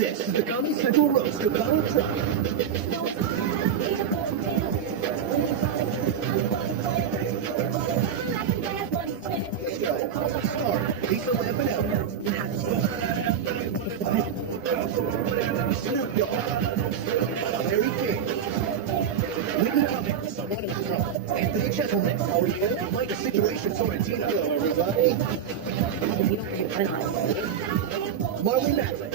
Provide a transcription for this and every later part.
This is the Comedy Central roast of Donald Trump. Lisa Lampanelli. Snoop Dogg. Larry King. Whitney Cummings. Anthony Gentleman. Are we in? Like a situation Sorrentino. Hello, everybody. Marley Matlin.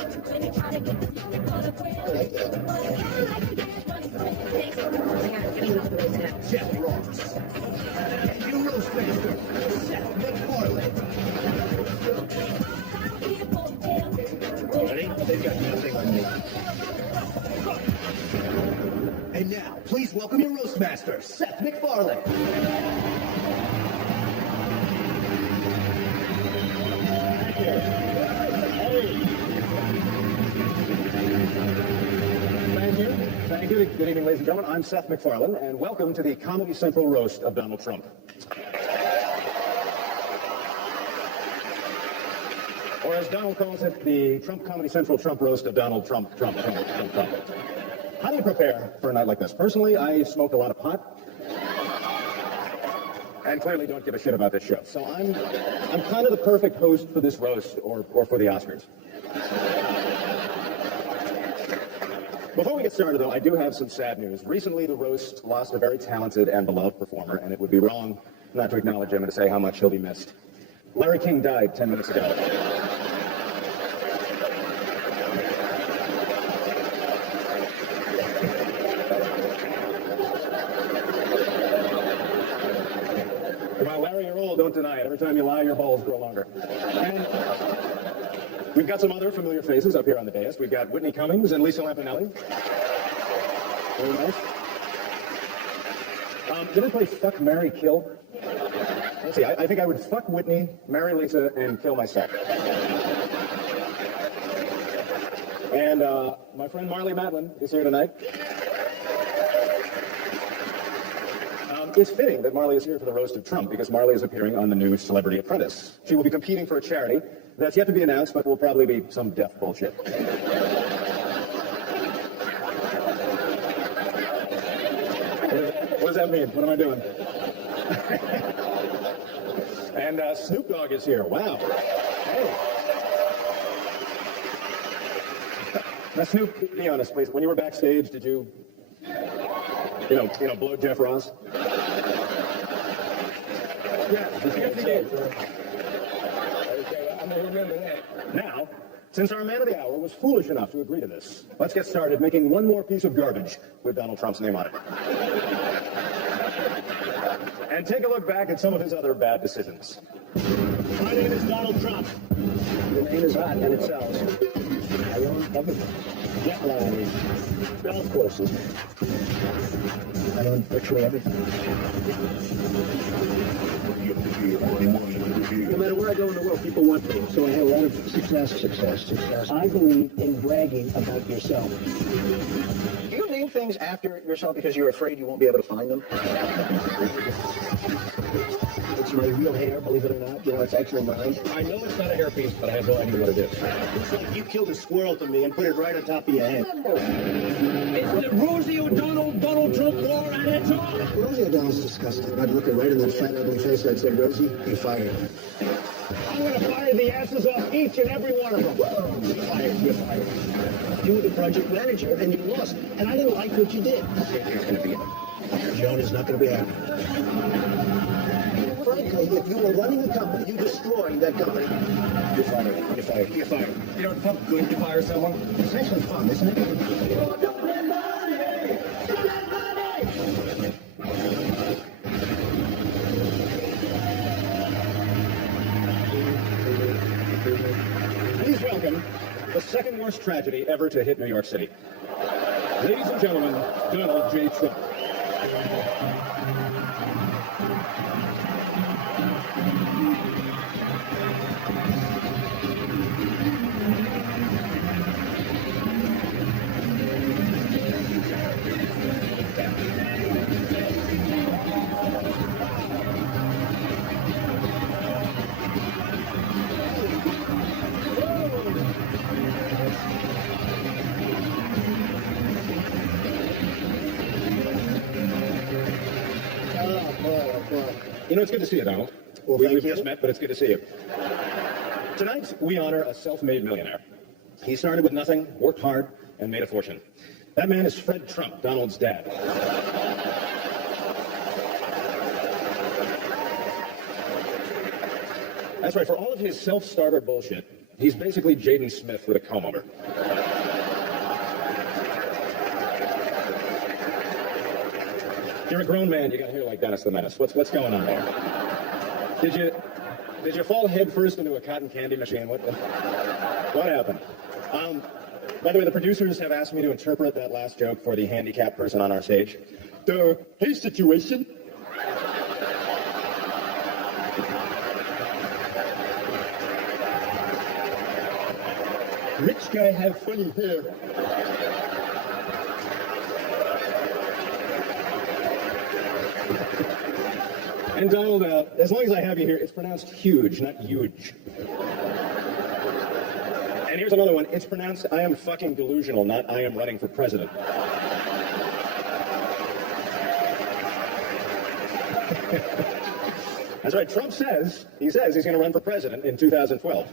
Jeff Ross. And your roast master, Seth MacFarlane. Ready? They've got nothing on me. And now, please welcome your roast master, Seth MacFarlane. Thank you. Good evening, ladies and gentlemen. I'm Seth MacFarlane, and welcome to the Comedy Central roast of Donald Trump. Or as Donald calls it, the Trump Comedy Central Trump roast of Donald Trump. How do you prepare for a night like this? Personally, I smoke a lot of pot, and clearly don't give a shit about this show. So I'm kind of the perfect host for this roast, or for the Oscars. Before we get started, though, I do have some sad news. Recently, the roast lost a very talented and beloved performer, and it would be wrong not to acknowledge him and to say how much he'll be missed. Larry King died 10 minutes ago. Well, Larry, you're old, don't deny it. Every time you lie, your balls grow longer. And we've got some other familiar faces up here on the dais. We've got Whitney Cummings and Lisa Lampanelli. Very nice. Did you ever play Fuck, Marry, Kill? Let's see, I think I would fuck Whitney, marry Lisa, and kill myself. And my friend Marley Matlin is here tonight. It's fitting that Marley is here for the roast of Trump because Marley is appearing on the new Celebrity Apprentice. She will be competing for a charity that's yet to be announced, but will probably be some deaf bullshit. What does that mean? What am I doing? And Snoop Dogg is here. Wow. Hey. Now, Snoop, be honest, please. When you were backstage, did you blow Jeff Ross? Yeah, I did. I'm gonna remember that. Now, since our man of the hour was foolish enough to agree to this, let's get started making one more piece of garbage with Donald Trump's name on it. And take a look back at some of his other bad decisions. My name is Donald Trump. The name is hot and it sells. I own everything. Jet lines, golf courses. I own virtually everything. No matter where I go in the world, people want me. So I have a lot of success. I believe in bragging about yourself. Do you name things after yourself because you're afraid you won't be able to find them? It's my real hair, believe it or not. You know, it's actually mine. I know it's not a hairpiece, but I have no idea what it is. It's like you killed a squirrel to me and put it right on top of your head. It's the Rosie O'Donnell Donald Trump war, and it's on. Rosie O'Donnell's disgusting. I'd look her right in that fat, ugly face and I'd say, Rosie, you're fired. I'm going to fire the asses off each and every one of them. You're fired. You were the project manager, and you lost. And I didn't like what you did. It's going to be Joan is not going to be happy. Frankly, if you were running a company, you destroyed that company. You're fired. You're fired. You know, it's not good to fire someone. It's actually fun, isn't it? Please welcome the second worst tragedy ever to hit New York City. Ladies and gentlemen, Donald J. Trump. You know, it's good to see you, Donald. Well, We've thank you. just met, but it's good to see you. Tonight, we honor a self-made millionaire. He started with nothing, worked hard, and made a fortune. That man is Fred Trump, Donald's dad. That's right, for all of his self-starter bullshit, he's basically Jaden Smith with a comb-over. You're a grown man, you got hair like Dennis the Menace. What's going on there? Did you fall head first into a cotton candy machine? What happened? By the way, the producers have asked me to interpret that last joke for the handicapped person on our stage. Hey, situation. Rich guy have funny hair. And Donald, as long as I have you here, it's pronounced huge, not huge. And here's another one. It's pronounced I am fucking delusional, not I am running for president. That's right. Trump says he's going to run for president in 2012.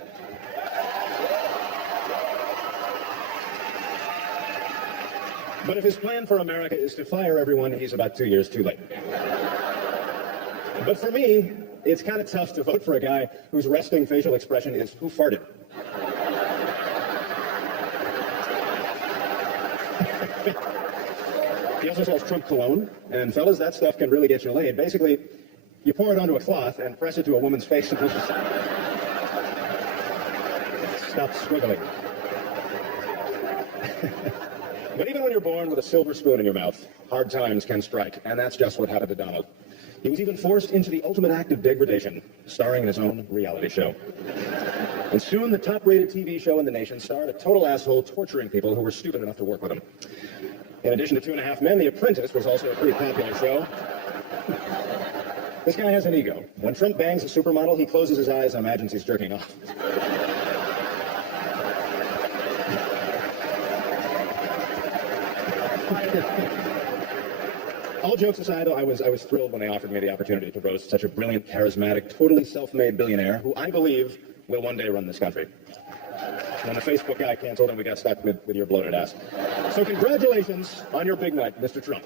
But if his plan for America is to fire everyone, he's about 2 years too late. But for me, it's kind of tough to vote for a guy whose resting facial expression is, who farted? He also sells Trump cologne, and fellas, that stuff can really get you laid. Basically, you pour it onto a cloth and press it to a woman's face until she stops swiveling. But even when you're born with a silver spoon in your mouth, hard times can strike, and that's just what happened to Donald. He was even forced into the ultimate act of degradation, starring in his own reality show. And soon, the top-rated TV show in the nation starred a total asshole torturing people who were stupid enough to work with him. In addition to 2.5 Men, The Apprentice was also a pretty popular show. This guy has an ego. When Trump bangs a supermodel, he closes his eyes and imagines he's jerking off. All jokes aside, though, I was thrilled when they offered me the opportunity to roast such a brilliant, charismatic, totally self-made billionaire who I believe will one day run this country. When the Facebook guy canceled and we got stuck with your bloated ass. So congratulations on your big night, Mr. Trump.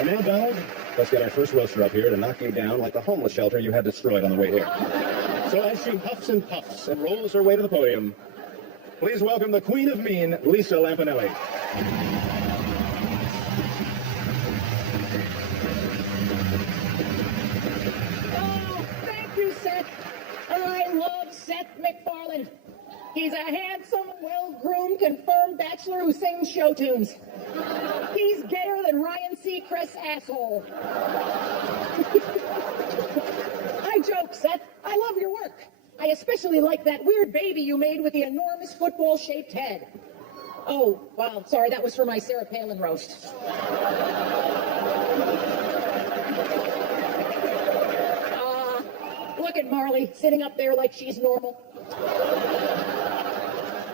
And now, Donald, let's get our first roaster up here to knock you down like the homeless shelter you had destroyed on the way here. So as she huffs and puffs and rolls her way to the podium, please welcome the Queen of Mean, Lisa Lampanelli. Oh, thank you, Seth. I love Seth MacFarlane. He's a handsome, well-groomed, confirmed bachelor who sings show tunes. He's gayer than Ryan Seacrest's asshole. I joke, Seth. I love your work. I especially like that weird baby you made with the enormous football-shaped head. Oh, wow, sorry, that was for my Sarah Palin roast. Look at Marley, sitting up there like she's normal.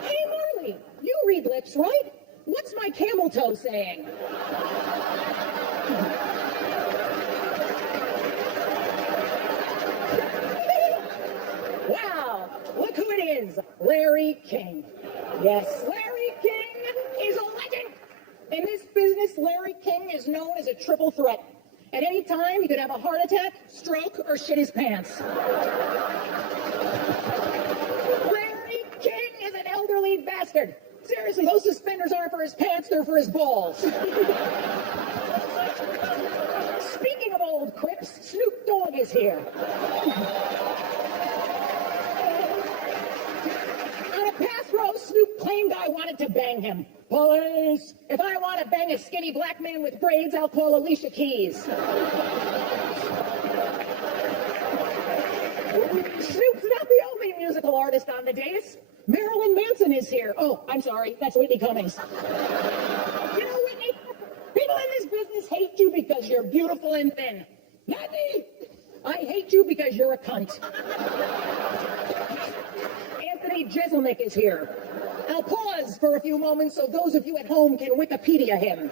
Hey, Marley, you read lips, right? What's my camel toe saying? Wow, look who it is, Larry King. Yes, Larry King is a legend. In this business, Larry King is known as a triple threat. At any time, he could have a heart attack, stroke, or shit his pants. Larry King is an elderly bastard. Seriously, those suspenders aren't for his pants, they're for his balls. Speaking of old crips, Snoop Dogg is here. On a pass row, Snoop claimed I wanted to bang him. Police! If I want to bang a skinny black man with braids, I'll call Alicia Keys. Snoop's not the only musical artist on the dais. Marilyn Manson is here. Oh, I'm sorry, that's Whitney Cummings. You know, Whitney, people in this business hate you because you're beautiful and thin. Not me. I hate you because you're a cunt. Anthony Jeselnik is here. I'll pause for a few moments so those of you at home can Wikipedia him.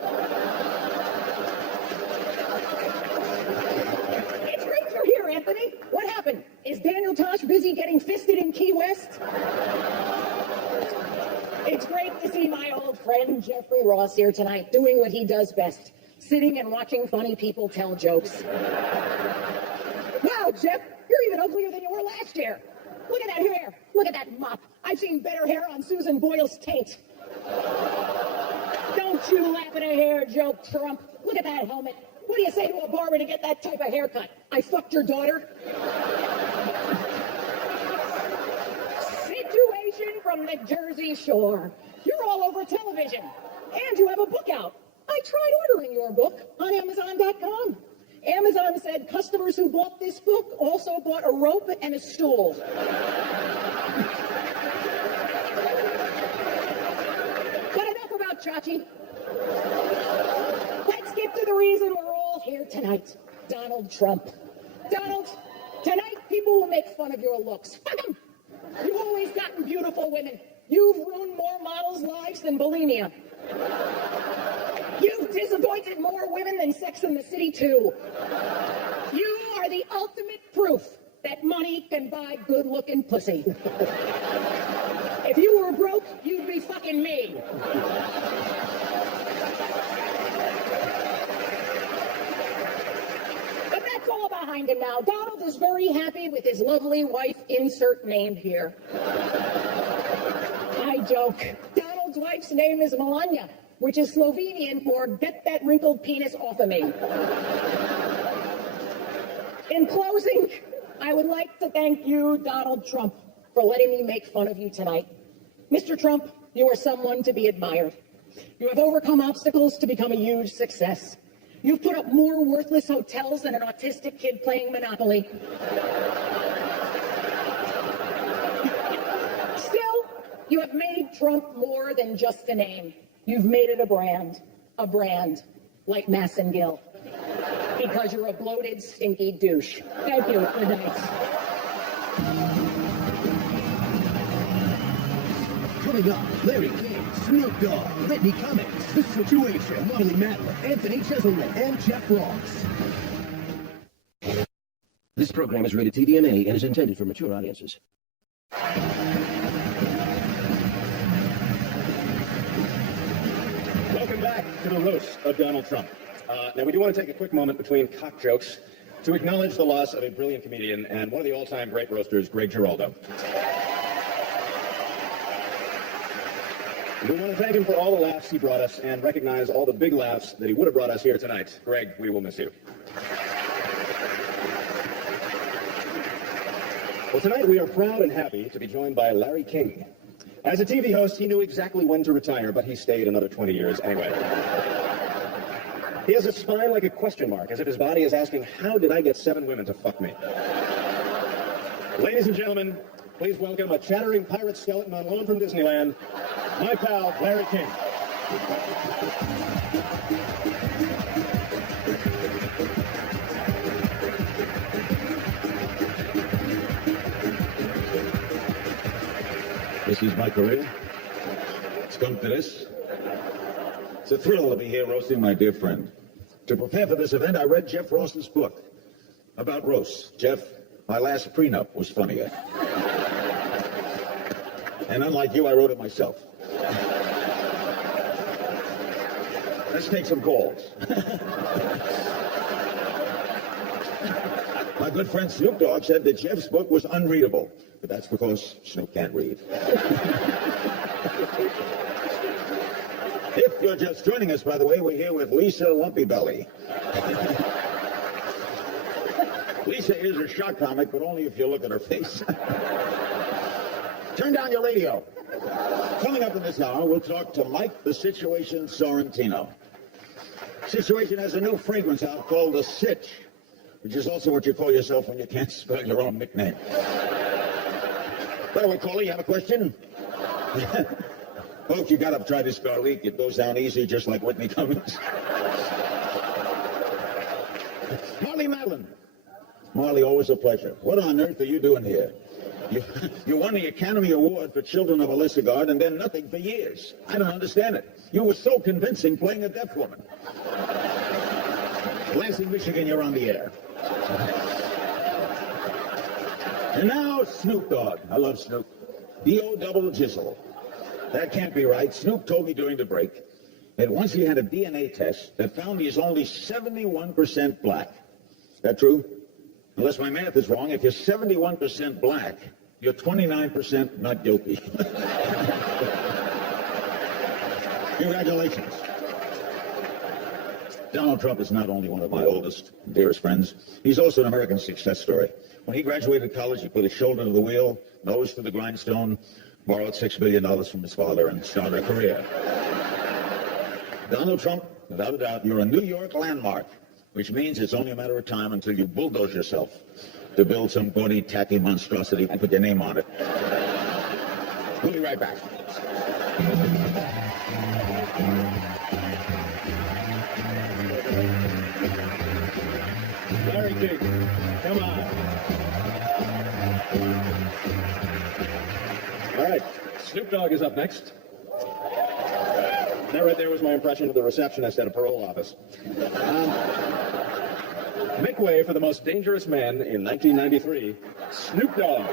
It's great you're here, Anthony. What happened? Is Daniel Tosh busy getting fisted in Key West? It's great to see my old friend Jeffrey Ross here tonight, doing what he does best, sitting and watching funny people tell jokes. Wow, Jeff, you're even uglier than you were last year. Look at that hair. Look at that mop. I've seen better hair on Susan Boyle's taint. Don't you laugh at a hair joke, Trump. Look at that helmet. What do you say to a barber to get that type of haircut? I fucked your daughter? Situation from the Jersey Shore. You're all over television. And you have a book out. I tried ordering your book on Amazon.com. Amazon said customers who bought this book also bought a rope and a stool. But enough about Chachi. Let's get to the reason we're all here tonight. Donald Trump. Donald, tonight people will make fun of your looks. Fuck 'em. You've always gotten beautiful women. You've ruined more models' lives than bulimia. You've disappointed more women than Sex and the City 2. You are the ultimate proof that money can buy good-looking pussy. If you were broke, you'd be fucking me. But that's all behind him now. Donald is very happy with his lovely wife, insert name here. I joke. Donald's wife's name is Melania, which is Slovenian for get that wrinkled penis off of me. In closing, I would like to thank you, Donald Trump, for letting me make fun of you tonight. Mr. Trump, you are someone to be admired. You have overcome obstacles to become a huge success. You've put up more worthless hotels than an autistic kid playing Monopoly. Still, you have made Trump more than just a name. You've made it a brand like Massengill, because you're a bloated, stinky douche. Thank you. Good night. Coming up, Larry King, Snoop Dogg, Whitney Cummings, The Situation, Marley Matlin, Anthony Chiselman, and Jeff Ross. This program is rated TVMA and is intended for mature audiences. Welcome back to the roast of Donald Trump. Now, we do want to take a quick moment between cock jokes to acknowledge the loss of a brilliant comedian and one of the all-time great roasters, Greg Giraldo. We want to thank him for all the laughs he brought us and recognize all the big laughs that he would have brought us here tonight. Greg, we will miss you. Well, tonight we are proud and happy to be joined by Larry King. As a TV host, he knew exactly when to retire, but he stayed another 20 years anyway. He has a spine like a question mark, as if his body is asking, how did I get 7 women to fuck me? Ladies and gentlemen, please welcome a chattering pirate skeleton on loan from Disneyland, my pal, Larry King. This is my career. It's come to this. It's a thrill to be here roasting my dear friend. To prepare for this event, I read Jeff Ross's book about roasts. Jeff, my last prenup was funnier. And unlike you, I wrote it myself. Let's take some calls. My good friend Snoop Dogg said that Jeff's book was unreadable, but that's because Snoop can't read. If you're just joining us, by the way, we're here with Lisa Lumpy Belly. Lisa is a shock comic, but only if you look at her face. Turn down your radio. Coming up in this hour, we'll talk to Mike the Situation Sorrentino. Situation has a new fragrance out called the Sitch, which is also what you call yourself when you can't spell your own nickname. By the way, Coley, you have a question? Folks, you gotta try this garlic. It goes down easy, just like Whitney Cummings. Marley Matlin. Marley, always a pleasure. What on earth are you doing here? You won the Academy Award for Children of Alyssa Guard and then nothing for years. I don't understand it. You were so convincing playing a deaf woman. Lansing, Michigan, you're on the air. And now, Snoop Dogg. I love Snoop. D-O-double Jizzle. That can't be right. Snoop told me during the break that once he had a DNA test that found he's only 71% black. Is that true? Unless my math is wrong, if you're 71% black, you're 29% not guilty. Congratulations. Donald Trump is not only one of my oldest, dearest friends, he's also an American success story. When he graduated college, he put his shoulder to the wheel, nose to the grindstone, borrowed $6 billion from his father, and started a career. Donald Trump, without a doubt, you're a New York landmark, which means it's only a matter of time until you bulldoze yourself to build some gaudy, tacky monstrosity and put your name on it. We'll be right back. Larry King, come on. All right, Snoop Dogg is up next. That right there was my impression of the receptionist at a parole office. Make way for the most dangerous man in 1993, Snoop Dogg.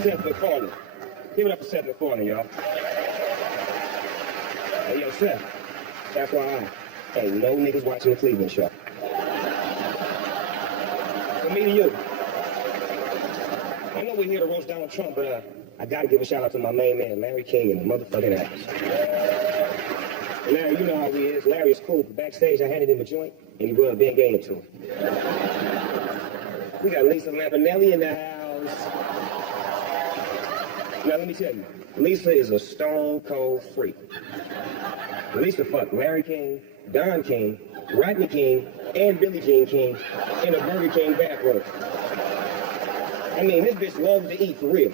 Step in the corner. Give it up for Seth in the corner, y'all. Hey, yo, Seth. FYI, ain't no niggas watching the Cleveland show. From me to you. I know we're here to roast Donald Trump, but I gotta give a shout out to my main man, Larry King, and the motherfucking actors. And Larry, you know how he is. Larry is cool, but backstage I handed him a joint, and he rubbed Ben Gaynor to him. We got Lisa Lampanelli in the house. Now, let me tell you, Lisa is a stone cold freak. Lisa fucked Larry King, Don King, Rodney King, and Billie Jean King in a Burger King bathroom. I mean, this bitch loves to eat for real.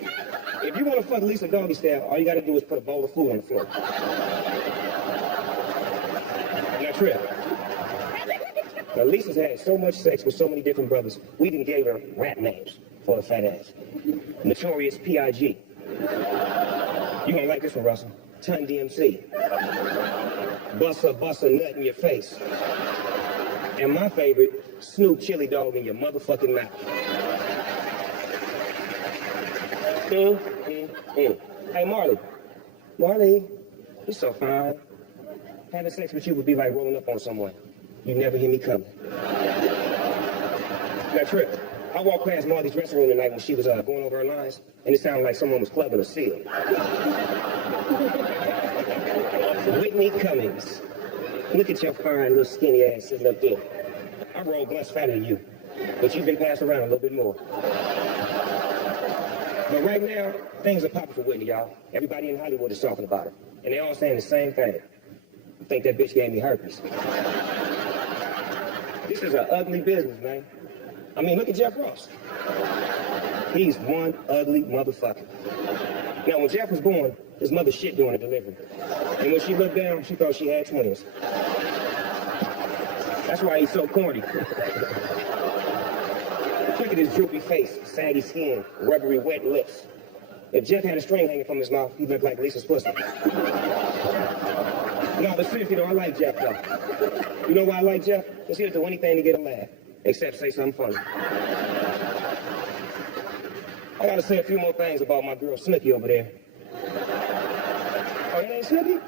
If you want to fuck Lisa doggy style, all you got to do is put a bowl of food on the floor. Now, Trip. Now, Lisa's had so much sex with so many different brothers, we even gave her rap names for her fat ass. Notorious P.I.G. You gonna like this one, Russell? Ton DMC. Bust a nut in your face. And my favorite, Snoop Chili Dog in your motherfucking mouth. Hey, Marley. Marley, you're so fine. Having sex with you would be like rolling up on someone. You never hear me coming. Now, Trip, I walked past Marley's dressing room tonight when she was going over her lines, and it sounded like someone was clubbing a seal. Whitney Cummings. Look at your fine little skinny ass sitting up there. I roll blunts fatter than you, but you've been passed around a little bit more. But right now, things are popping for Whitney, y'all. Everybody in Hollywood is talking about her, and they all saying the same thing. I think that bitch gave me herpes. This is an ugly business, man. I mean, look at Jeff Ross. He's one ugly motherfucker. Now, when Jeff was born, his mother shit during the delivery. And when she looked down, she thought she had twins. That's why he's so corny. Look at his droopy face, saggy skin, rubbery wet lips. If Jeff had a string hanging from his mouth, he'd look like Lisa's pussy. No, but seriously though, I like Jeff though. You know why I like Jeff? Because he'll do anything to get a laugh, except say something funny. I gotta say a few more things about my girl Snooki over there. Oh, that ain't Snooki?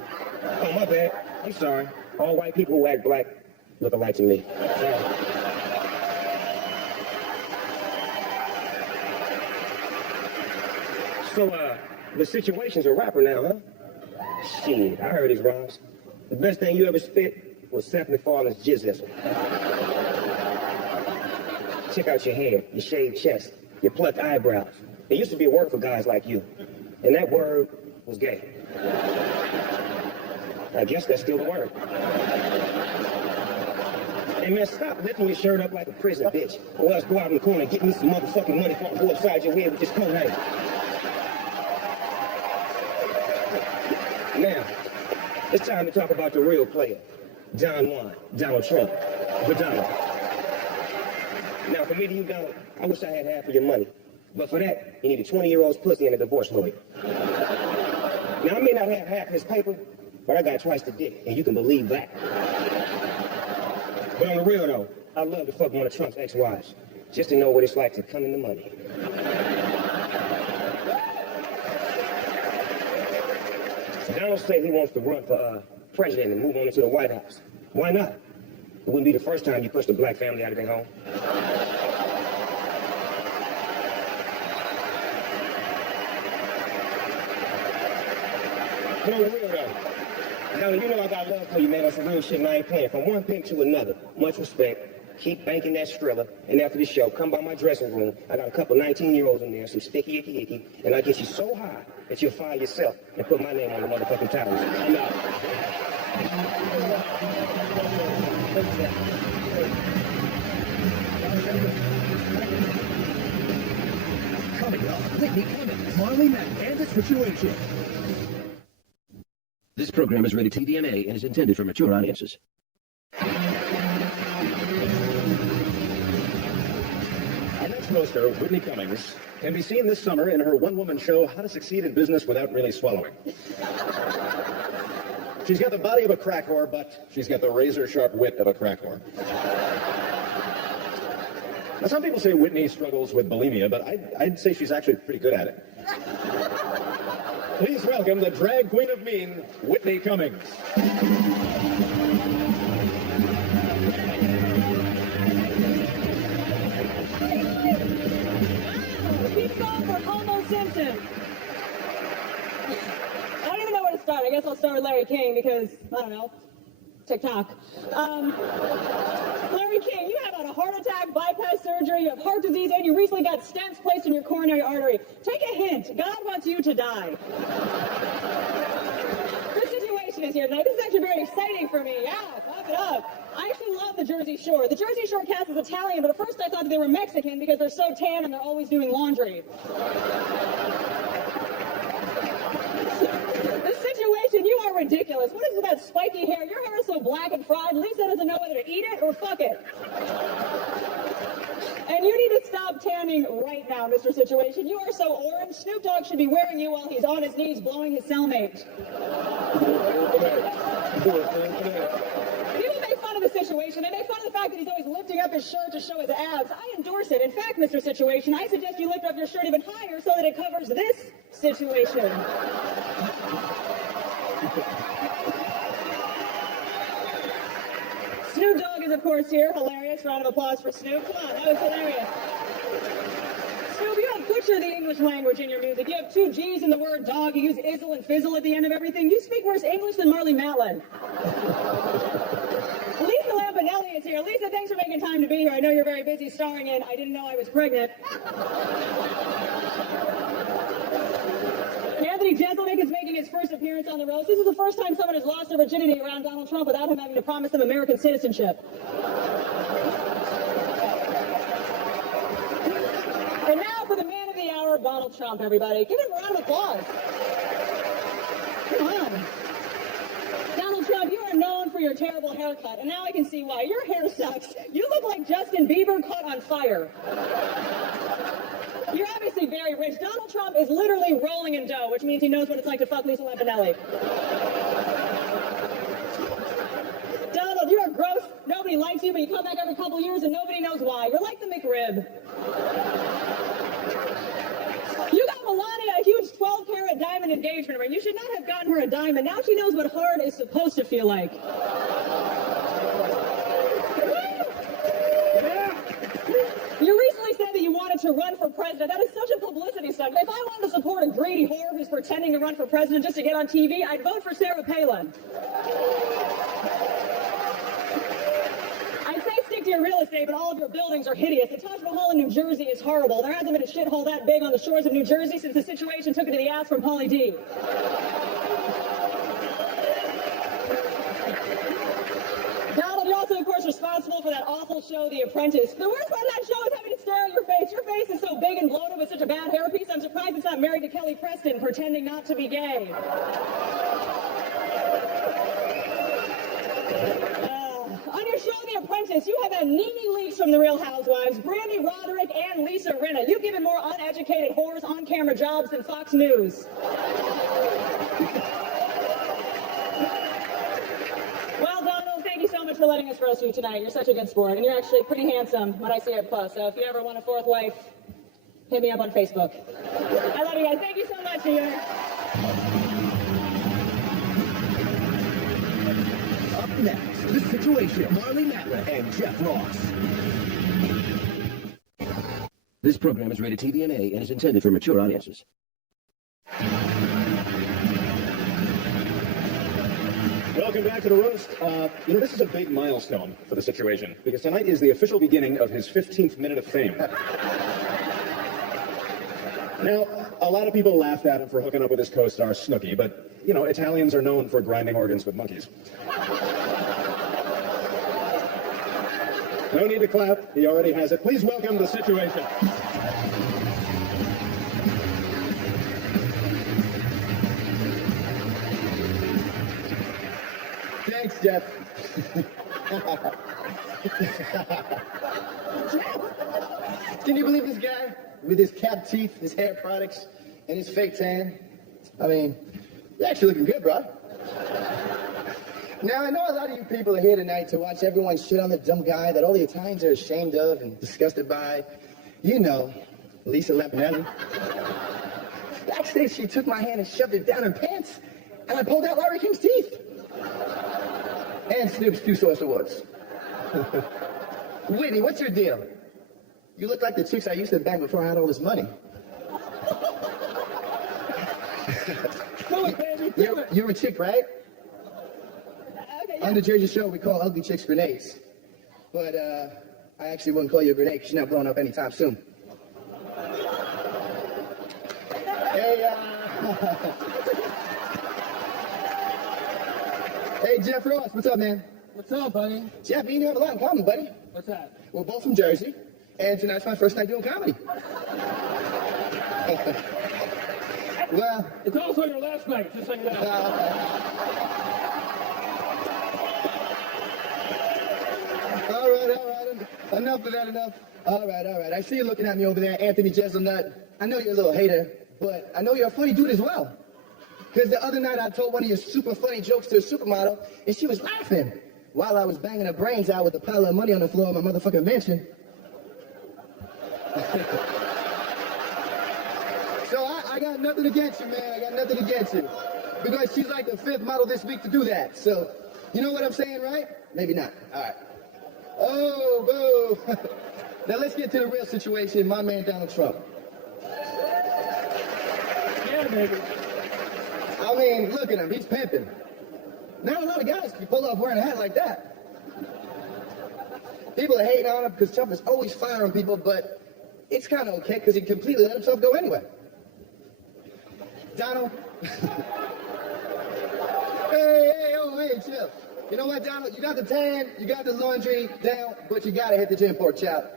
Oh, my bad. I'm sorry. All white people who act black look alike to me. So, the situation's a rapper now, huh? Shit, I heard his rhymes. The best thing you ever spit was Seth MacFarlane's jizzism. Check out your hair, your shaved chest, your plucked eyebrows. It used to be a word for guys like you, and that word was gay. I guess that's still the word. Hey man, stop lifting your shirt up like a prison bitch, or else go out in the corner and get me some motherfucking money before I go upside your head with this coat hanger. Now, It's time to talk about the real player, Don Juan, Donald Trump, the Donald. Now, for me to you, Donald, I wish I had half of your money. But for that, you need a 20-year-old's pussy and a divorce lawyer. Now, I may not have half his paper, but I got twice the dick, and you can believe that. But on the real, though, I'd love to fuck one of Trump's ex-wives, just to know what it's like to come into money. Donald said he wants to run for president and move on into the White House. Why not? It wouldn't be the first time you pushed a black family out of their home. But on the real, though, Donald, you know I got love for you, man. That's some real shit, and I ain't playing. From one thing to another, much respect. Keep banking that Skrilla, and after the show, come by my dressing room. I got a couple 19-year-olds in there, some sticky icky, and I get you so high that you'll fire yourself and put my name on the motherfucking towels. I'm out. Coming up, Whitney Cummings, Marley Matlin, and the Situation. This program is rated TVMA and is intended for mature audiences. Our next poster, Whitney Cummings, can be seen this summer in her one-woman show, How to Succeed in Business Without Really Swallowing. She's got the body of a crack whore, but she's got the razor-sharp wit of a crack whore. Now, some people say Whitney struggles with bulimia, but I'd say she's actually pretty good at it. Please welcome the drag queen of mean, Whitney Cummings. Keep going for Homo Simpson. I don't even know where to start. I guess I'll start with Larry King because, I don't know, TikTok. Larry King, you had a heart attack, bypass surgery, you have heart disease, and you recently got stents placed in your coronary artery. Take a hint. God wants you to die. This situation is here tonight. This is actually very exciting for me. Yeah, clap it up. I actually love the Jersey Shore. The Jersey Shore cast is Italian, but at first I thought that they were Mexican because they're so tan and they're always doing laundry. This situation, you are ridiculous. What is with that spiky hair? Your hair is so black and fried. Lisa doesn't know whether to eat it or fuck it. And you need to stop tanning right now, Mr. Situation. You are so orange. Snoop Dogg should be wearing you while he's on his knees blowing his cellmate. People make fun of the situation. They make fun of the fact that he's always lifting up his shirt to show his abs. I endorse it. In fact, Mr. Situation, I suggest you lift up your shirt even higher so that it covers this situation. Snoop Dogg is, of course, here. Hilarious. Round of applause for Snoop. Come on, that was hilarious. Snoop, you have butchered the English language in your music. You have 2 G's in the word dog. You use izzle and fizzle at the end of everything. You speak worse English than Marley Matlin. Lisa Lampanelli is here. Lisa, thanks for making time to be here. I know you're very busy starring in I Didn't Know I Was Pregnant. Anthony Jeselnik is making his first appearance on the roast. This is the first time someone has lost their virginity around Donald Trump without him having to promise them American citizenship. And now for the man of the hour, Donald Trump, everybody. Give him a round of applause. Come on. Donald Trump, you are known for your terrible haircut, and now I can see why. Your hair sucks. You look like Justin Bieber caught on fire. You're obviously very rich. Donald Trump is literally rolling in dough, which means he knows what it's like to fuck Lisa Lampanelli. Donald, you are gross. Nobody likes you, but you come back every couple years and nobody knows why. You're like the McRib. You got Melania a huge 12-carat diamond engagement ring. You should not have gotten her a diamond. Now she knows what hard is supposed to feel like. You recently said that you wanted to run for president. That is such a publicity stunt. If I wanted to support a greedy whore who's pretending to run for president just to get on TV, I'd vote for Sarah Palin. I'd say stick to your real estate, but all of your buildings are hideous. The Taj Mahal in New Jersey is horrible. There hasn't been a shithole that big on the shores of New Jersey since the situation took it to the ass from Pauly D. Donald, you're also, of course, responsible for that awful show, The Apprentice. The worst part of that show is having to stare at your face. Your face is so big and bloated with such a bad hairpiece, I'm surprised it's not married to Kelly Preston, pretending not to be gay. On your show, The Apprentice, you have had Nene Leakes from The Real Housewives, Brandy Roderick, and Lisa Rinna. You've given more uneducated whores on-camera jobs than Fox News. Well, Donald, thank you so much for letting us roast you tonight. You're such a good sport, and you're actually pretty handsome, what I see at Plus. So if you ever want a fourth wife, hit me up on Facebook. I love you guys. Thank you so much, New York. Up next, The Situation, Marley Matlin and Jeff Ross. This program is rated TVMA and is intended for mature audiences. Welcome back to the roast. This is a big milestone for The Situation, because tonight is the official beginning of his 15th minute of fame. Now, a lot of people laughed at him for hooking up with his co-star Snooki, but, Italians are known for grinding organs with monkeys. No need to clap. He already has it. Please welcome The Situation. Thanks, Jeff. Can you believe this guy with his capped teeth, his hair products, and his fake tan? I mean, you're actually looking good, bro. Now, I know a lot of you people are here tonight to watch everyone shit on the dumb guy that all the Italians are ashamed of and disgusted by. Lisa Lampanelli. Backstage, she took my hand and shoved it down her pants, and I pulled out Larry King's teeth. And Snoop's 2 Source Awards. Whitney, what's your deal? You look like the chicks I used to bang before I had all this money. You're a chick, right? Okay, On the Jersey Show, we call ugly chicks grenades. But I actually wouldn't call you a grenade because you're not blowing up anytime soon. Hey, Jeff Ross, what's up, man? What's up, buddy? Jeff, me and you have a lot in common, buddy. What's that? We're both from Jersey, and tonight's my first night doing comedy. Well, It's also your last night, just like that. All right. Enough of that, enough. All right. I see you looking at me over there, Anthony Jeselnut. I know you're a little hater, but I know you're a funny dude as well. Because the other night I told one of your super funny jokes to a supermodel, and she was laughing while I was banging her brains out with a pile of money on the floor of my motherfucking mansion. So I got nothing against you, man. I got nothing against you. Because she's like the 5th model this week to do that. So, you know what I'm saying, right? Maybe not. All right. Oh, boo. Now let's get to the real situation. My man, Donald Trump. Yeah, baby. I mean, look at him. He's pimping. Not a lot of guys can pull off wearing a hat like that. People are hating on him because Trump is always firing people, but it's kind of okay because he completely let himself go anyway. Donald. Hey, chill. You know what, Donald? You got the tan, you got the laundry down, but you got to hit the gym, pork chop.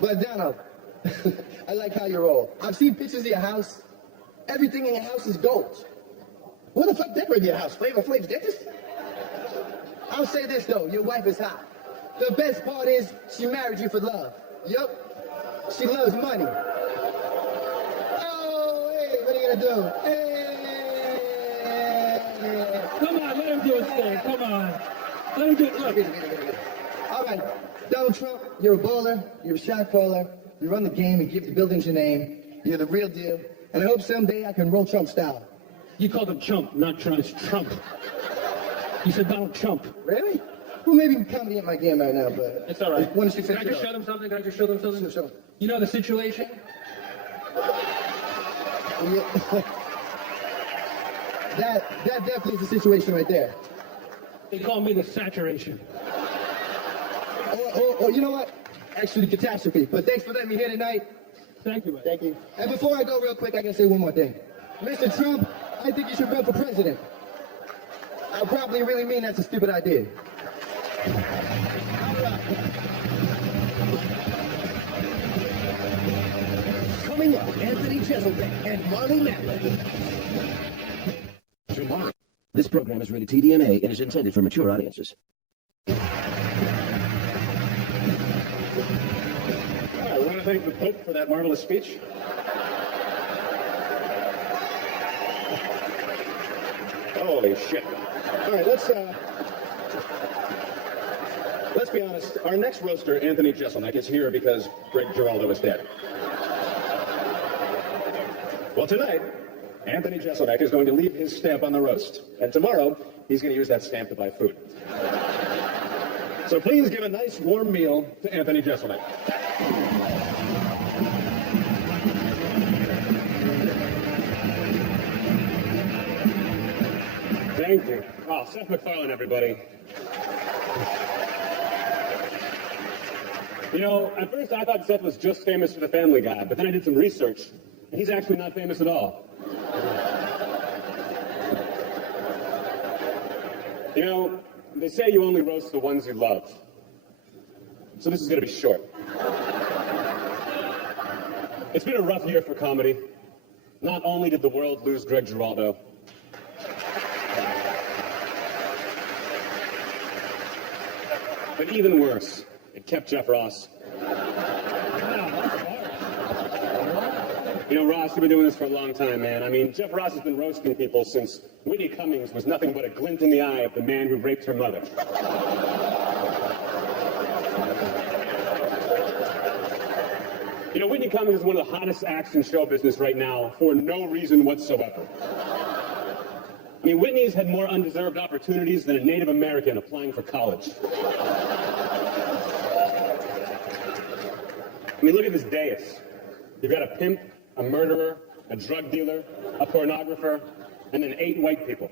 But Donald, I like how you roll. I've seen pictures of your house. Everything in your house is gold. Who the fuck decorated your house? Flavor Flav's dentist? I'll say this though, your wife is hot. The best part is she married you for love. Yup. She loves money. Oh, hey, what are you gonna do? Hey. Come on, let him do his thing. Come on. Let him do it. Look. All right, Donald Trump, you're a baller, you're a shot caller, you run the game and give the buildings your name. You're the real deal. And I hope someday I can roll Trump style. You called him Chump, not Trump. It's Trump. You said Donald Trump. Really? Well, maybe comedy ain't my game right now, but... It's all right. Can Can I just show them something? Sure. You know The Situation? That definitely is the situation right there. They call me The Saturation. Or you know what? Actually, the catastrophe. But thanks for letting me here tonight. Thank you, buddy. Thank you. And before I go real quick, I gotta say one more thing. Mr. Trump, I think you should run for president. I probably really mean that's a stupid idea. Coming up, Anthony Jeselnik and Marley Matlin. Tomorrow. This program is rated TVMA and is intended for mature audiences. All right, we want to thank the Pope for that marvelous speech. Holy shit. All right, let's be honest. Our next roaster, Anthony Jeselnik, is here because Greg Giraldo is dead. Well, tonight, Anthony Jeselnik is going to leave his stamp on the roast. And tomorrow, he's going to use that stamp to buy food. So please give a nice warm meal to Anthony Jeselnik. Thank you. Oh, Seth MacFarlane, everybody. You know, at first I thought Seth was just famous for The Family Guy, but then I did some research, and he's actually not famous at all. You know, they say you only roast the ones you love. So this is going to be short. It's been a rough year for comedy. Not only did the world lose Greg Giraldo, but even worse, it kept Jeff Ross. You know, Ross, you've been doing this for a long time, man. I mean, Jeff Ross has been roasting people since Whitney Cummings was nothing but a glint in the eye of the man who raped her mother. You know, Whitney Cummings is one of the hottest acts in show business right now for no reason whatsoever. I mean, Whitney's had more undeserved opportunities than a Native American applying for college. I mean, look at this dais. You've got a pimp, a murderer, a drug dealer, a pornographer, and then 8 white people.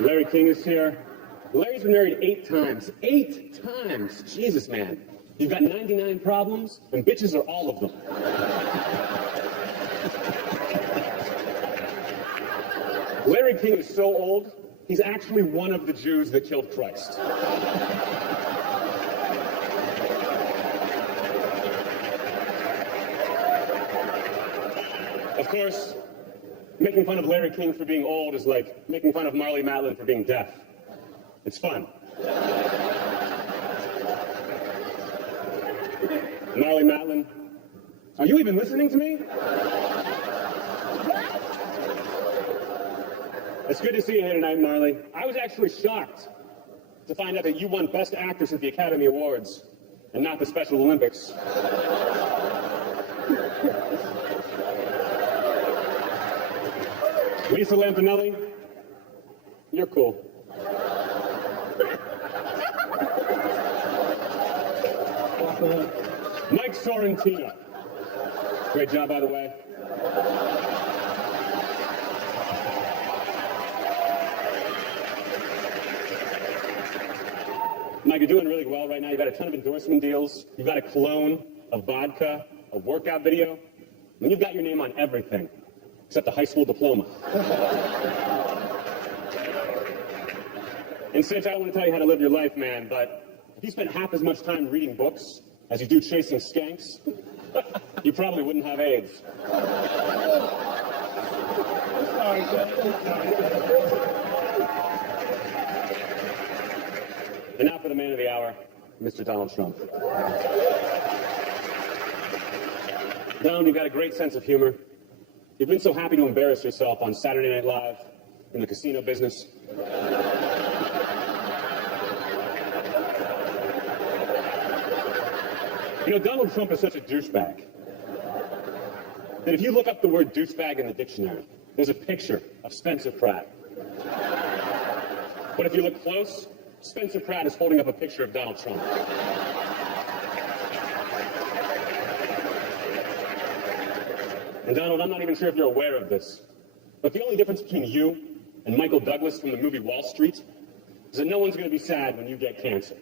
Larry King is here. Larry's been married 8 times. 8 times! Jesus, man. You've got 99 problems, and bitches are all of them. Larry King is so old, he's actually one of the Jews that killed Christ. Of course, making fun of Larry King for being old is like making fun of Marlee Matlin for being deaf. It's fun. Marlee Matlin, are you even listening to me? It's good to see you here tonight, Marlee. I was actually shocked to find out that you won Best Actress at the Academy Awards and not the Special Olympics. Lisa Lampanelli, you're cool. Mike Sorrentino. Great job, by the way. Mike, you're doing really well right now. You've got a ton of endorsement deals. You've got a cologne, a vodka, a workout video. And you've got your name on everything, except a high school diploma. And Sitch, I don't want to tell you how to live your life, man, but if you spent half as much time reading books as you do chasing skanks, you probably wouldn't have AIDS. And now for the man of the hour, Mr. Donald Trump. Donald, you've got a great sense of humor. You've been so happy to embarrass yourself on Saturday Night Live, in the casino business. You know, Donald Trump is such a douchebag that if you look up the word douchebag in the dictionary, there's a picture of Spencer Pratt. But if you look close, Spencer Pratt is holding up a picture of Donald Trump. And Donald, I'm not even sure if you're aware of this, but the only difference between you and Michael Douglas from the movie Wall Street is that no one's going to be sad when you get cancer.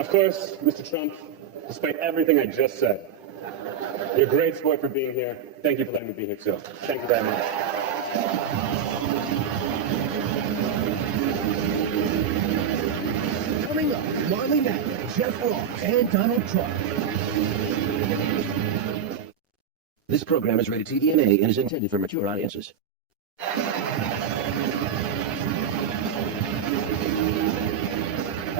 Of course, Mr. Trump, despite everything I just said. You're a great sport for being here. Thank you for letting me be here, too. Thank you very much. Coming up, Marley Matlin, Jeff Ross, and Donald Trump. This program is rated TVMA and is intended for mature audiences. All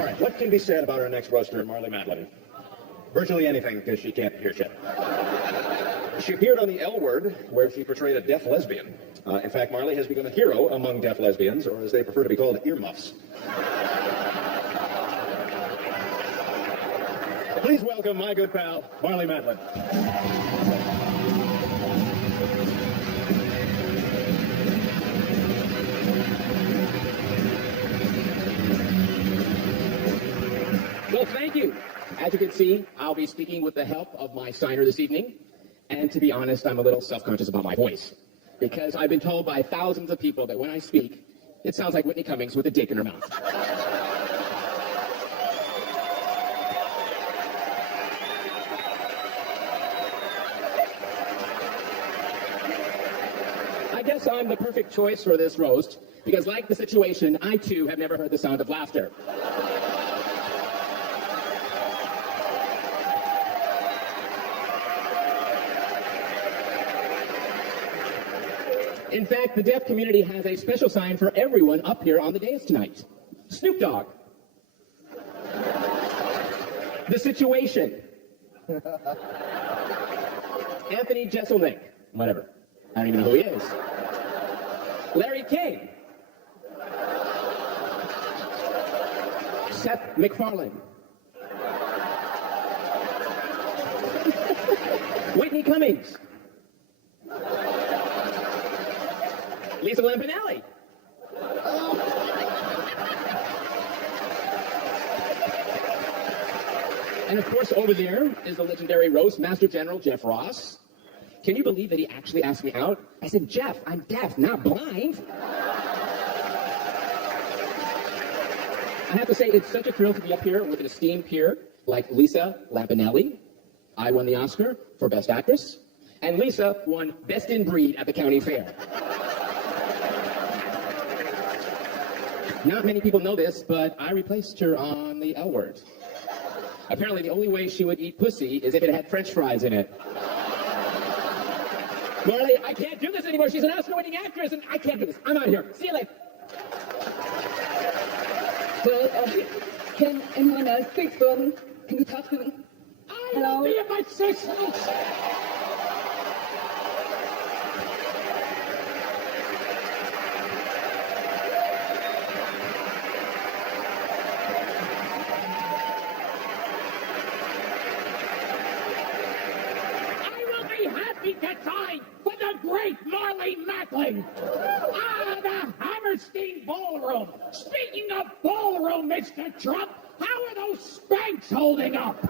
right, what can be said about our next roaster, Marley Matlin? Virtually anything, because she can't hear shit. She appeared on The L Word, where she portrayed a deaf lesbian. In fact, Marley has become a hero among deaf lesbians, or as they prefer to be called, earmuffs. Please welcome my good pal, Marley Matlin. Well, thank you. As you can see, I'll be speaking with the help of my signer this evening. And to be honest, I'm a little self-conscious about my voice, because I've been told by thousands of people that when I speak, it sounds like Whitney Cummings with a dick in her mouth. I guess I'm the perfect choice for this roast, because like the situation, I too have never heard the sound of laughter. In fact, the deaf community has a special sign for everyone up here on the dais tonight. Snoop Dogg. The Situation. Anthony Jeselnik. Whatever. I don't even know who he is. Larry King. Seth MacFarlane. Whitney Cummings. Lisa Lampanelli. And of course, over there is the legendary roast master general, Jeff Ross. Can you believe that he actually asked me out? I said, Jeff, I'm deaf, not blind. I have to say, it's such a thrill to be up here with an esteemed peer like Lisa Lampanelli. I won the Oscar for Best Actress, and Lisa won Best in Breed at the county fair. Not many people know this, but I replaced her on The L Word. Apparently, the only way she would eat pussy is if it had French fries in it. Marley, I can't do this anymore. She's an Oscar-winning actress, and I can't do this. I'm out of here. See you later. Well, can anyone else speak for me? Can you talk to me? Hello? Me and my sisters. To time for the great Marley Matlin. The Hammerstein Ballroom. Speaking of ballroom, Mr. Trump, how are those Spanx holding up? The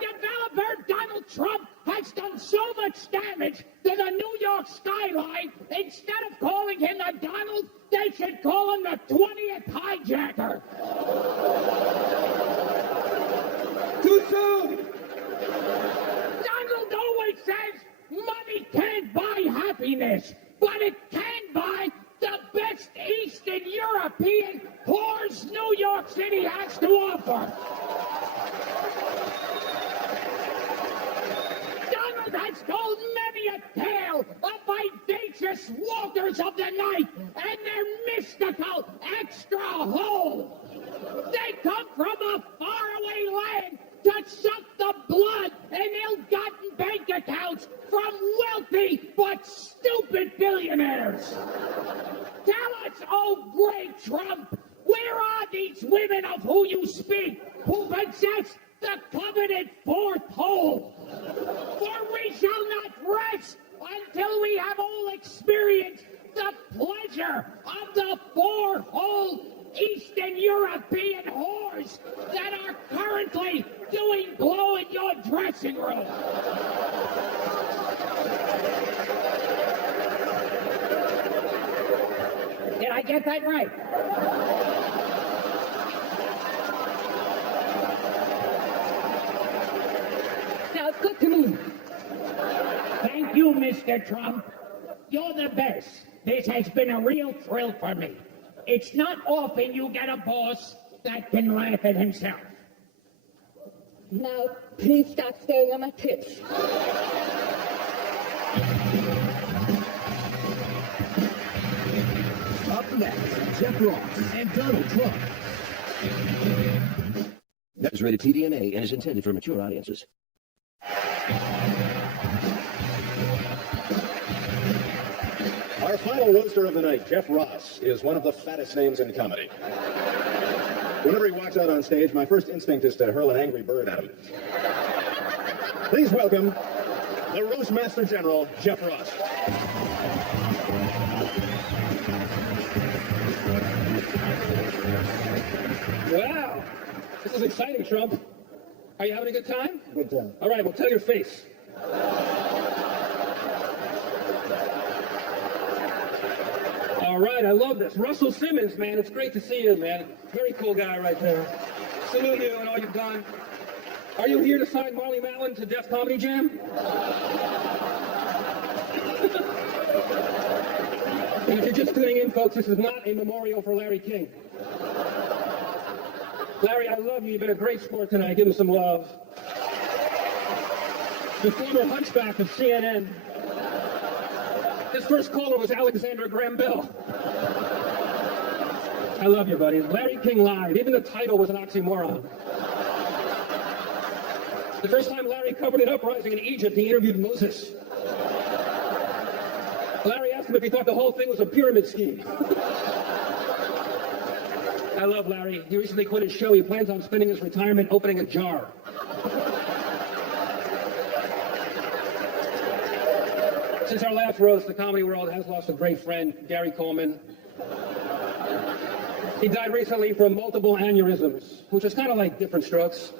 developer, Donald Trump, has done so much damage to the New York skyline, instead of calling him the Donald, they should call him the 20th hijacker. Too soon! Donald always says money can't buy happiness, but it can buy the best Eastern European whores New York City has to offer. Donald has told many a tale of vivacious walkers of the night and their mystical extra hole. They come from a faraway land to suck the blood and ill-gotten bank accounts from wealthy but stupid billionaires. Tell us, oh great Trump, where are these women of who you speak, who possess the coveted fourth hole? For we shall not rest until we have all experienced the pleasure of the four-hole Eastern European whores that are currently doing blow in your dressing room. Did I get that right? Good to me. Thank you, Mr. Trump. You're the best. This has been a real thrill for me. It's not often you get a boss that can laugh at himself. Now, please stop staring at my tits. Up next, Jeff Ross and Donald Trump. That is rated TVMA and is intended for mature audiences. Our final roaster of the night, Jeff Ross, is one of the fattest names in comedy. Whenever he walks out on stage, my first instinct is to hurl an angry bird at him. Please welcome the Roast Master General, Jeff Ross. Wow. This is exciting, Trump. Are you having a good time? Good time. All right, well, tell your face. All right, I love this. Russell Simmons, man, it's great to see you, man. Very cool guy right there. Salute you and all you've done. Are you here to sign Marley Matlin to Def Comedy Jam? And if you're just tuning in, folks, this is not a memorial for Larry King. Larry, I love you. You've been a great sport tonight. Give him some love. The former hunchback of CNN. His first caller was Alexander Graham Bell. I love you, buddy. Larry King lied. Even the title was an oxymoron. The first time Larry covered an uprising in Egypt, he interviewed Moses. Larry asked him if he thought the whole thing was a pyramid scheme. I love Larry. He recently quit his show. He plans on spending his retirement opening a jar. Since our last roast, the comedy world has lost a great friend, Gary Coleman. He died recently from multiple aneurysms, which is kind of like different strokes.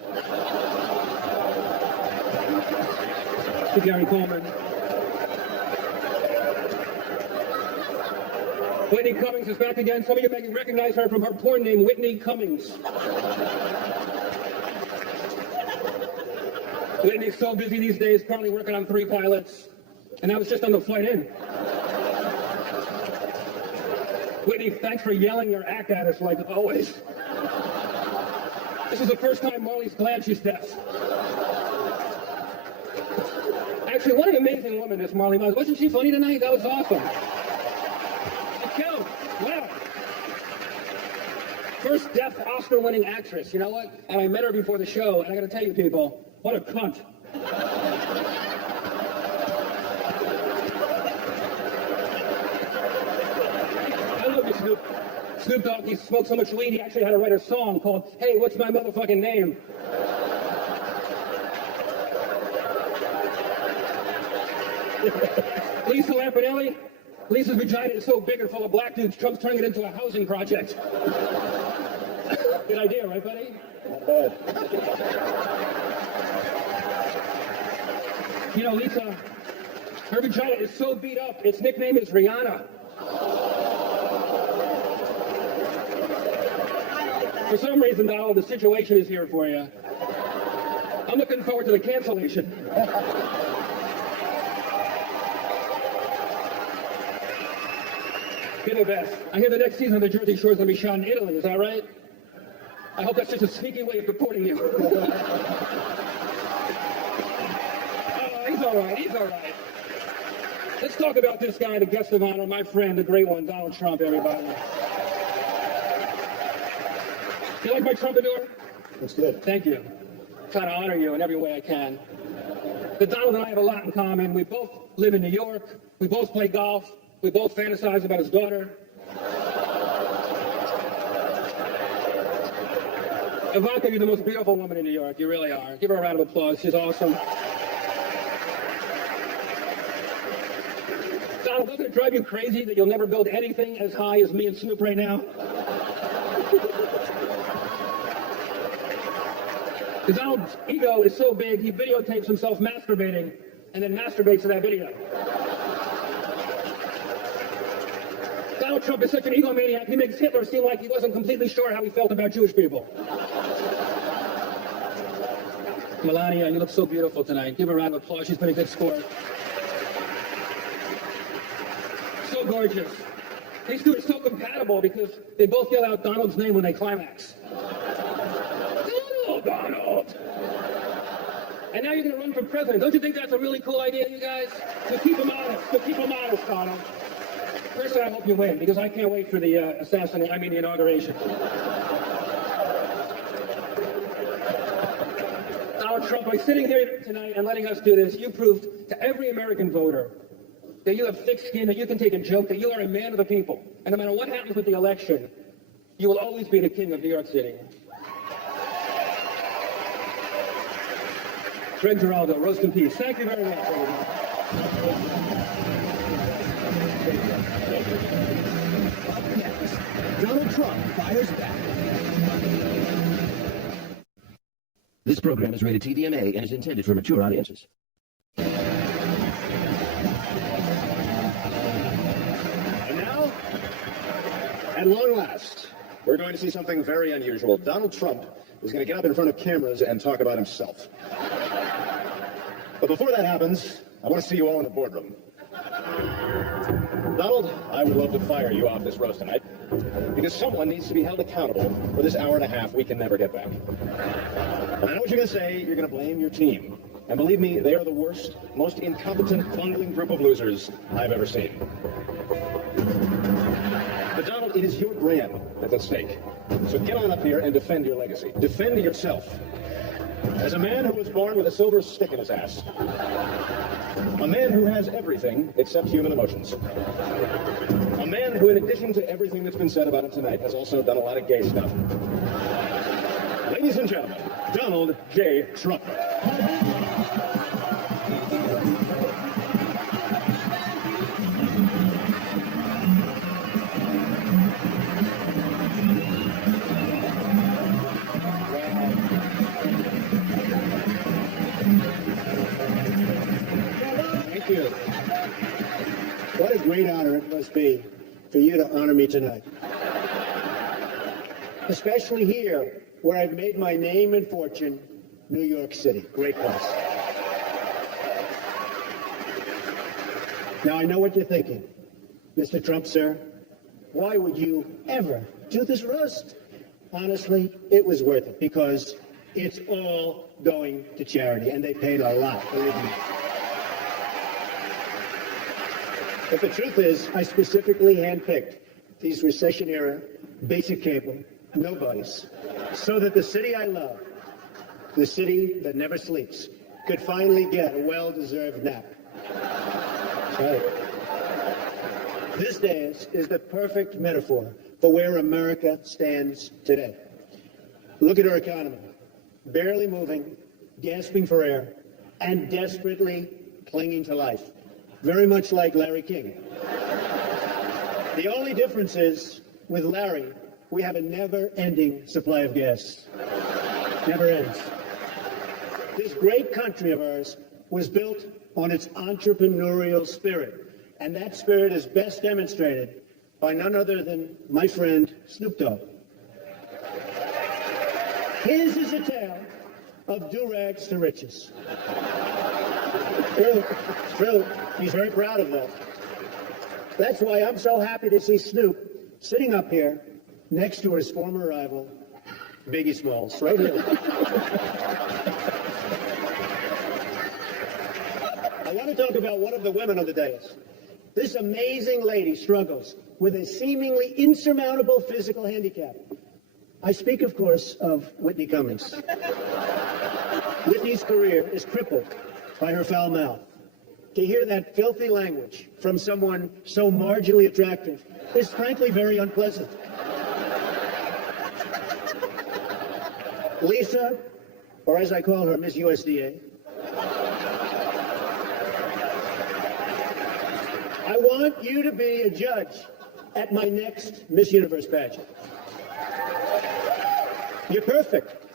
To Gary Coleman. Whitney Cummings is back again. Some of you may recognize her from her porn name, Whitney Cummings. Whitney's so busy these days, currently working on 3 pilots. And that was just on the flight in. Whitney, thanks for yelling your act at us like always. This is the first time Marley's glad she's deaf. Actually, what an amazing woman this Marley was. Wasn't she funny tonight? That was awesome. Wow. First deaf Oscar-winning actress. You know what? And I met her before the show, and I got to tell you people, what a cunt. I love you, Snoop. Snoop Dogg, he smoked so much weed, he actually had to write a song called, Hey, What's My Motherfucking Name? Lisa Lampanelli. Lisa's vagina is so big and full of black dudes, Trump's turning it into a housing project. Good idea, right, buddy? Not bad. You know, Lisa, her vagina is so beat up, its nickname is Rihanna. For some reason, Donald, the situation is here for you. I'm looking forward to the cancellation. You're the best. I hear the next season of the Jersey Shore is going to be shot in Italy. Is that right? I hope that's just a sneaky way of deporting you. He's all right. He's all right. Let's talk about this guy, the guest of honor, my friend, the great one, Donald Trump, everybody. You like my trumpador? That's good. Thank you. Trying to honor you in every way I can. But Donald and I have a lot in common. We both live in New York. We both play golf. We both fantasize about his daughter. Ivanka, you're the most beautiful woman in New York. You really are. Give her a round of applause. She's awesome. Donald, doesn't it drive you crazy that you'll never build anything as high as me and Snoop right now? Donald's ego is so big, he videotapes himself masturbating and then masturbates to that video. Donald Trump is such an egomaniac, he makes Hitler seem like he wasn't completely sure how he felt about Jewish people. Melania, you look so beautiful tonight. Give her a round of applause. She's been a good sport. So gorgeous. These two are so compatible because they both yell out Donald's name when they climax. Donald, Donald. And now you're going to run for president. Don't you think that's a really cool idea, you guys? To keep them honest. To keep them honest, Donald. Personally, I hope you win because I can't wait for the the inauguration. Donald Trump, by sitting here tonight and letting us do this, you proved to every American voter that you have thick skin, that you can take a joke, that you are a man of the people. And no matter what happens with the election, you will always be the king of New York City. Greg Giraldo, roast in peace. Thank you very much, everyone. Donald Trump fires back. This program is rated TVMA and is intended for mature audiences. And now, at long last, we're going to see something very unusual. Donald Trump is going to get up in front of cameras and talk about himself. But before that happens, I want to see you all in the boardroom. Donald, I would love to fire you off this roast tonight, because someone needs to be held accountable for this hour and a half we can never get back. I know what you're going to say. You're going to blame your team. And believe me, they are the worst, most incompetent, bungling group of losers I've ever seen. But Donald, it is your brand that's at stake. So get on up here and defend your legacy. Defend yourself. As a man who was born with a silver stick in his ass. A man who has everything except human emotions. A man who, in addition to everything that's been said about him tonight, has also done a lot of gay stuff. Ladies and gentlemen, Donald J. Trump. Thank you. What a great honor it must be for you to honor me tonight. Especially here, where I've made my name and fortune, New York City. Great place. Now, I know what you're thinking. Mr. Trump, sir, why would you ever do this roast? Honestly, it was worth it because it's all going to charity, and they paid a lot, believe me. But the truth is, I specifically handpicked these recession-era basic cable nobodies so that the city I love, the city that never sleeps, could finally get a well-deserved nap. Right. This dance is the perfect metaphor for where America stands today. Look at our economy, barely moving, gasping for air, and desperately clinging to life. Very much like Larry King. The only difference is, with Larry, we have a never-ending supply of gas. Never ends. This great country of ours was built on its entrepreneurial spirit, and that spirit is best demonstrated by none other than my friend Snoop Dogg. His is a tale of do-rags to riches. True, it's true. He's very proud of that. That's why I'm so happy to see Snoop sitting up here next to his former rival, Biggie Smalls, right here. I want to talk about one of the women on the dais. This amazing lady struggles with a seemingly insurmountable physical handicap. I speak, of course, of Whitney Cummings. Whitney's career is crippled by her foul mouth. To hear that filthy language from someone so marginally attractive is frankly very unpleasant. Lisa, or as I call her, Miss USDA, I want you to be a judge at my next Miss Universe pageant. You're perfect,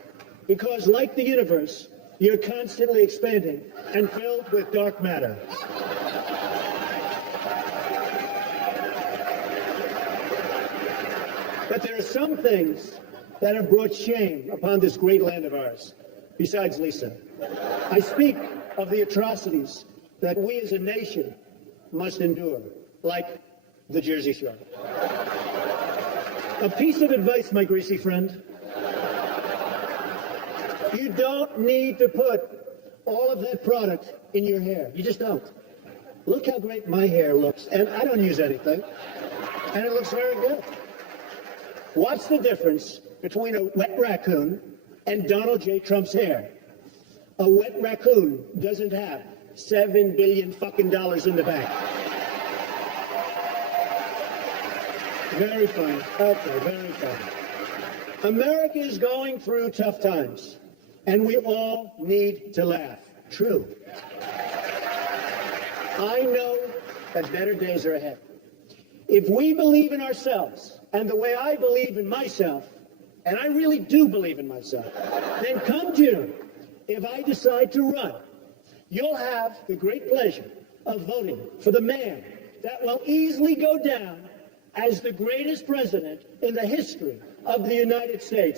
because like the universe, you're constantly expanding and filled with dark matter. But there are some things that have brought shame upon this great land of ours. besides Lisa. I speak of the atrocities that we as a nation must endure, like the Jersey Shore. A piece of advice, my greasy friend. You don't need to put all of that product in your hair. You just don't. Look how great my hair looks, and I don't use anything, and it looks very good. What's the difference between a wet raccoon and Donald J. Trump's hair? A wet raccoon doesn't have $7 billion fucking dollars in the bank. Very funny. Okay, very funny. America is going through tough times, and we all need to laugh. True. I know that better days are ahead. If we believe in ourselves, and the way I believe in myself, and I really do believe in myself, then come June, if I decide to run, you'll have the great pleasure of voting for the man that will easily go down as the greatest president in the history of the United States.